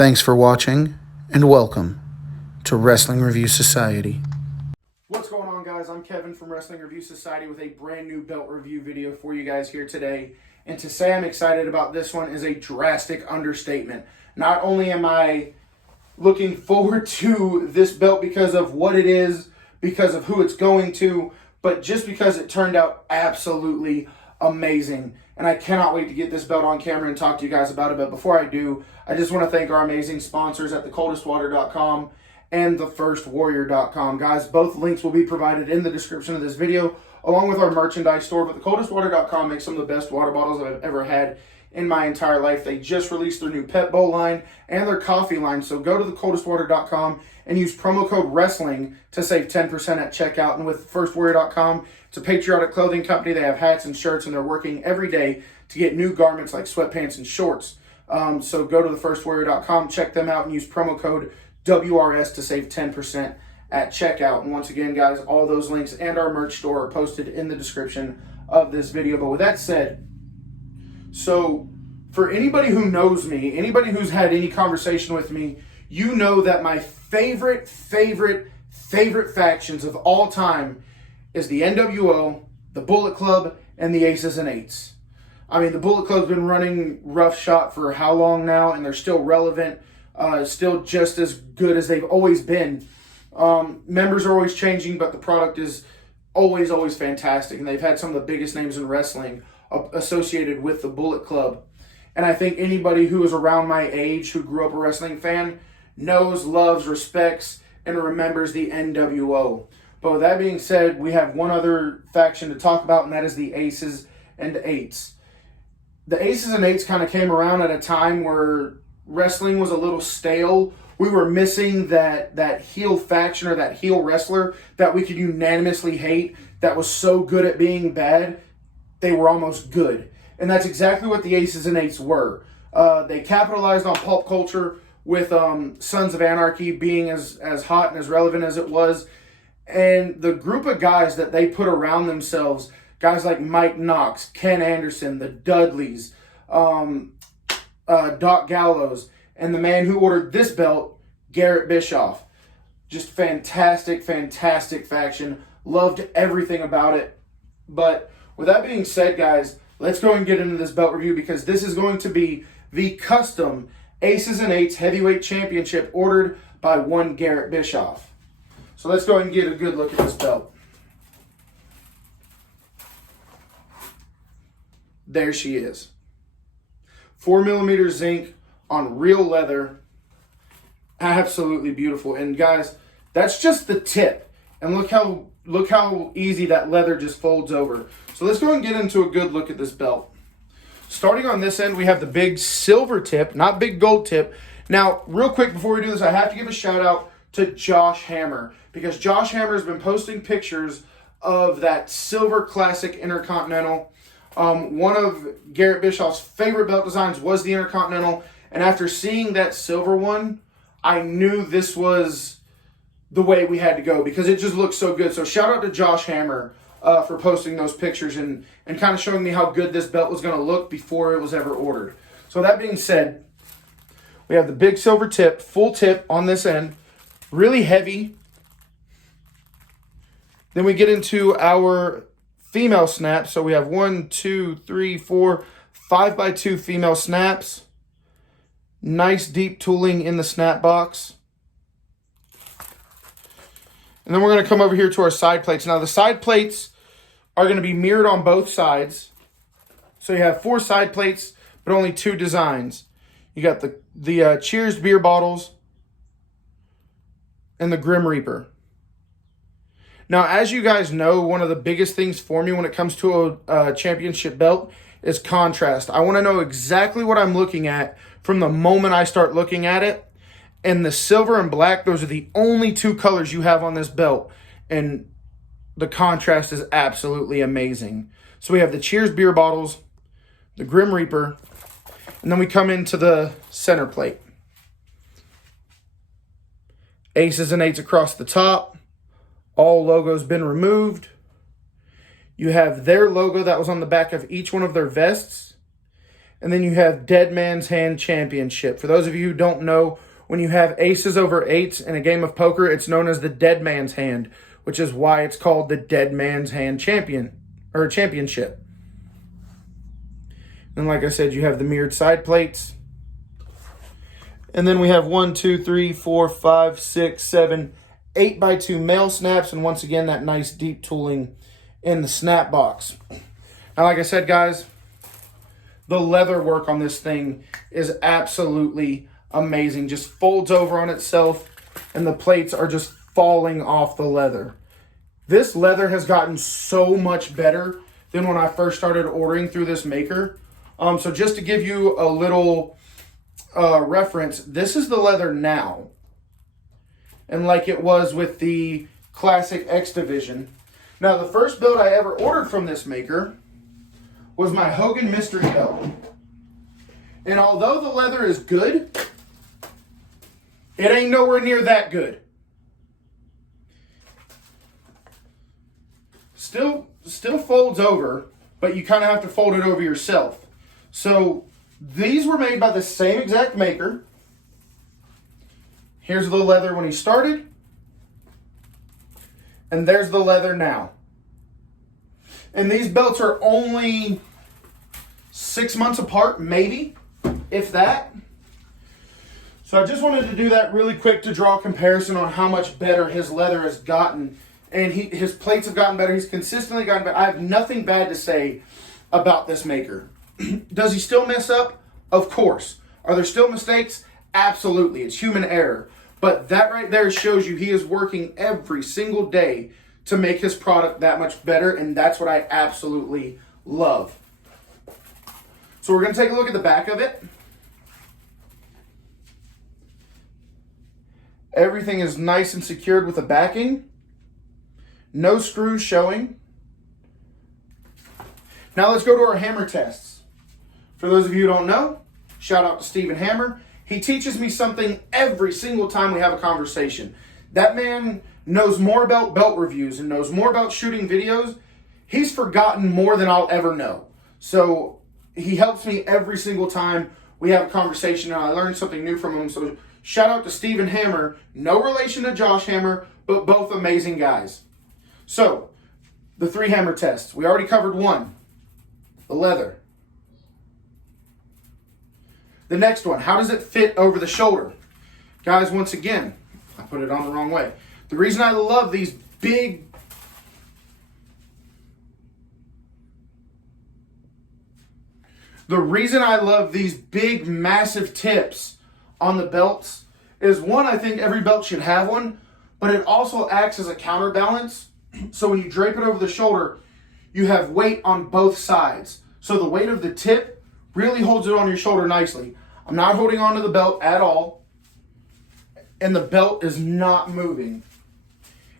Thanks for watching, and welcome to Wrestling Review Society. What's going on, guys? I'm Kevin from Wrestling Review Society with a brand new belt review video for you guys here today. And to say I'm excited about this one is a drastic understatement. Not only am I looking forward to this belt because of what it is, because of who it's going to, but just because it turned out absolutely amazing. And I cannot wait to get this belt on camera and talk to you guys about it. But before I do, I just want to thank our amazing sponsors at thecoldestwater.com and thefirstwarrior.com. Guys, both links will be provided in the description of this video, along with our merchandise store. But thecoldestwater.com makes some of the best water bottles I've ever had in my entire life. They just released their new pet bowl line and their coffee line. So go to thecoldestwater.com and use promo code WRESTLING to save 10% at checkout. And with firstwarrior.com, it's a patriotic clothing company. They have hats and shirts, and they're working every day to get new garments like sweatpants and shorts. So go to thefirstwarrior.com, check them out, and use promo code WRS to save 10% at checkout. And once again, guys, all those links and our merch store are posted in the description of this video. But with that said, so for anybody who knows me, anybody who's had any conversation with me, you know that my favorite factions of all time is the NWO, the Bullet Club, and the Aces and Eights. I mean, the Bullet Club's been running roughshod for how long now, and they're still relevant, still just as good as they've always been. Members are always changing, but the product is always fantastic, and they've had some of the biggest names in wrestling associated with the Bullet Club. And I think anybody who is around my age who grew up a wrestling fan knows, loves, respects, and remembers the NWO. But with that being said, we have one other faction to talk about, and that is the Aces and Eights. The Aces and Eights kind of came around at a time where wrestling was a little stale. We were missing that heel faction or that heel wrestler that we could unanimously hate, that was so good at being bad, they were almost good. And that's exactly what the Aces and Eights were. They capitalized on pulp culture with Sons of Anarchy being as hot and as relevant as it was. And the group of guys that they put around themselves, guys like Mike Knox, Ken Anderson, the Dudleys, Doc Gallows, and the man who ordered this belt, Garrett Bischoff. Just fantastic faction. Loved everything about it. But with that being said, guys, let's go and get into this belt review, because this is going to be the custom Aces and Eights Heavyweight Championship ordered by one Garrett Bischoff. So let's go ahead and get a good look at this belt. There she is. 4mm zinc on real leather. Absolutely beautiful. And guys, that's just the tip. And look how easy that leather just folds over. So let's go and get into a good look at this belt. Starting on this end, we have the big silver tip, not big gold tip. Now, real quick before we do this, I have to give a shout out to Josh Hammer, because Josh Hammer has been posting pictures of that silver classic Intercontinental. One of Garrett Bischoff's favorite belt designs was the Intercontinental, and after seeing that silver one, I knew this was the way we had to go, because it just looks so good. So shout out to Josh Hammer for posting those pictures and kind of showing me how good this belt was going to look before it was ever ordered. So that being said, we have the big silver tip, full tip on this end, really heavy. Then we get into our female snaps. So we have 1, 2, 3, 4, 5x2 female snaps. Nice deep tooling in the snap box. And then we're going to come over here to our side plates. Now the side plates are going to be mirrored on both sides. So you have 4 side plates, but only 2 designs. You got the Cheers beer bottles and the Grim Reaper. Now, as you guys know, one of the biggest things for me when it comes to a championship belt is contrast. I want to know exactly what I'm looking at from the moment I start looking at it. And the silver and black, those are the only 2 colors you have on this belt. And the contrast is absolutely amazing. So we have the Cheers beer bottles, the Grim Reaper, and then we come into the center plate. Aces and Eights across the top. All logos been removed. You have their logo that was on the back of each one of their vests. And then you have Dead Man's Hand Championship. For those of you who don't know, when you have aces over eights in a game of poker, it's known as the Dead Man's Hand, which is why it's called the Dead Man's Hand Championship. And like I said, you have the mirrored side plates. And then we have 1, 2, 3, 4, 5, 6, 7, 8x2 male snaps. And once again, that nice deep tooling in the snap box. Now, like I said, guys, the leather work on this thing is absolutely amazing. Just folds over on itself, and the plates are just falling off the leather. This leather has gotten so much better than when I first started ordering through this maker. So just to give you a little reference, this is the leather now. And like it was with the Classic X Division. Now, the first build I ever ordered from this maker was my Hogan Mystery Belt. And although the leather is good, it ain't nowhere near that good. Still folds over, but you kind of have to fold it over yourself. So these were made by the same exact maker. Here's the leather when he started. And there's the leather now. And these belts are only 6 months apart, maybe, if that. So I just wanted to do that really quick to draw a comparison on how much better his leather has gotten. And his plates have gotten better. He's consistently gotten better. I have nothing bad to say about this maker. Does he still mess up? Of course. Are there still mistakes? Absolutely. It's human error. But that right there shows you he is working every single day to make his product that much better, and that's what I absolutely love. So we're going to take a look at the back of it. Everything is nice and secured with the backing. No screws showing. Now let's go to our hammer tests. For those of you who don't know, shout out to Stephen Hammer. He teaches me something every single time we have a conversation. That man knows more about belt reviews and knows more about shooting videos. He's forgotten more than I'll ever know. So he helps me every single time we have a conversation, and I learn something new from him. So shout out to Stephen Hammer. No relation to Josh Hammer, but both amazing guys. So the 3 hammer tests. We already covered one, the leather. The next one, how does it fit over the shoulder? Guys, once again, I put it on the wrong way. The reason I love these big massive tips on the belts is, one, I think every belt should have one, but it also acts as a counterbalance. So when you drape it over the shoulder, you have weight on both sides. So the weight of the tip really holds it on your shoulder nicely. I'm not holding onto the belt at all, and the belt is not moving.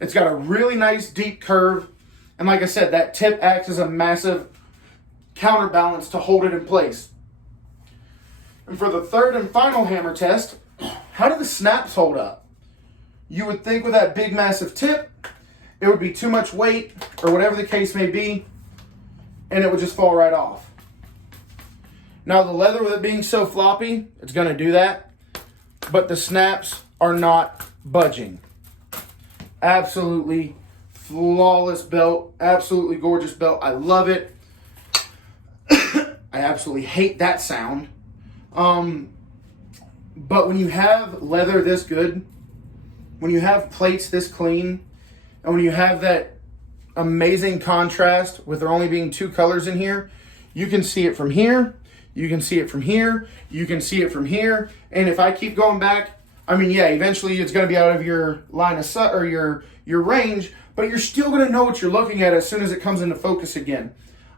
It's got a really nice deep curve, and like I said, that tip acts as a massive counterbalance to hold it in place. And for the third and final hammer test, how do the snaps hold up? You would think with that big massive tip, it would be too much weight, or whatever the case may be, and it would just fall right off. Now, the leather, with it being so floppy, it's going to do that. But the snaps are not budging. Absolutely flawless belt. Absolutely gorgeous belt. I love it. I absolutely hate that sound. But when you have leather this good, when you have plates this clean, and when you have that amazing contrast with there only being 2 colors in here, you can see it from here. You can see it from here. You can see it from here. And if I keep going back, I mean, yeah, eventually it's going to be out of your line of sight or your range, but you're still going to know what you're looking at as soon as it comes into focus again.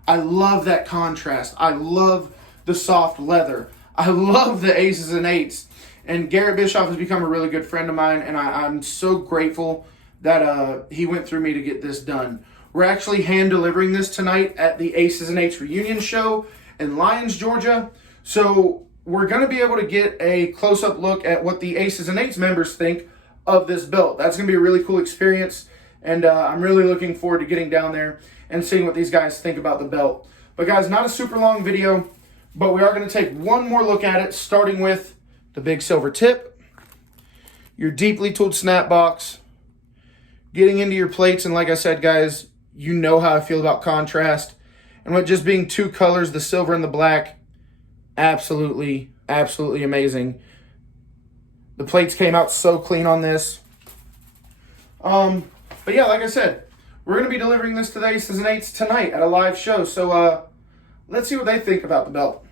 I love that contrast. I love the soft leather. I love the aces and eights. And Garrett Bischoff has become a really good friend of mine, and I'm so grateful that he went through me to get this done. We're actually hand delivering this tonight at the Aces and Eights reunion show in Lyons, Georgia. So we're going to be able to get a close-up look at what the Aces and Eights members think of this belt. That's going to be a really cool experience, and I'm really looking forward to getting down there and seeing what these guys think about the belt. But guys, not a super long video, But we are going to take one more look at it, starting with the big silver tip, your deeply tooled snap box, getting into your plates. And like I said, guys, you know how I feel about contrast. And with just being two colors, the silver and the black, absolutely, absolutely amazing. The plates came out so clean on this. But yeah, like I said, we're going to be delivering this to the Aces and Eights tonight at a live show. So let's see what they think about the belt.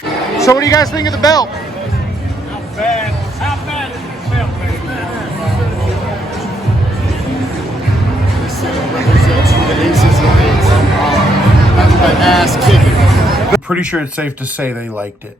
So what do you guys think of the belt? Not bad. How bad is this belt, Represents for the Aces and Eights. Nothing but ass kicking. I'm pretty sure it's safe to say they liked it.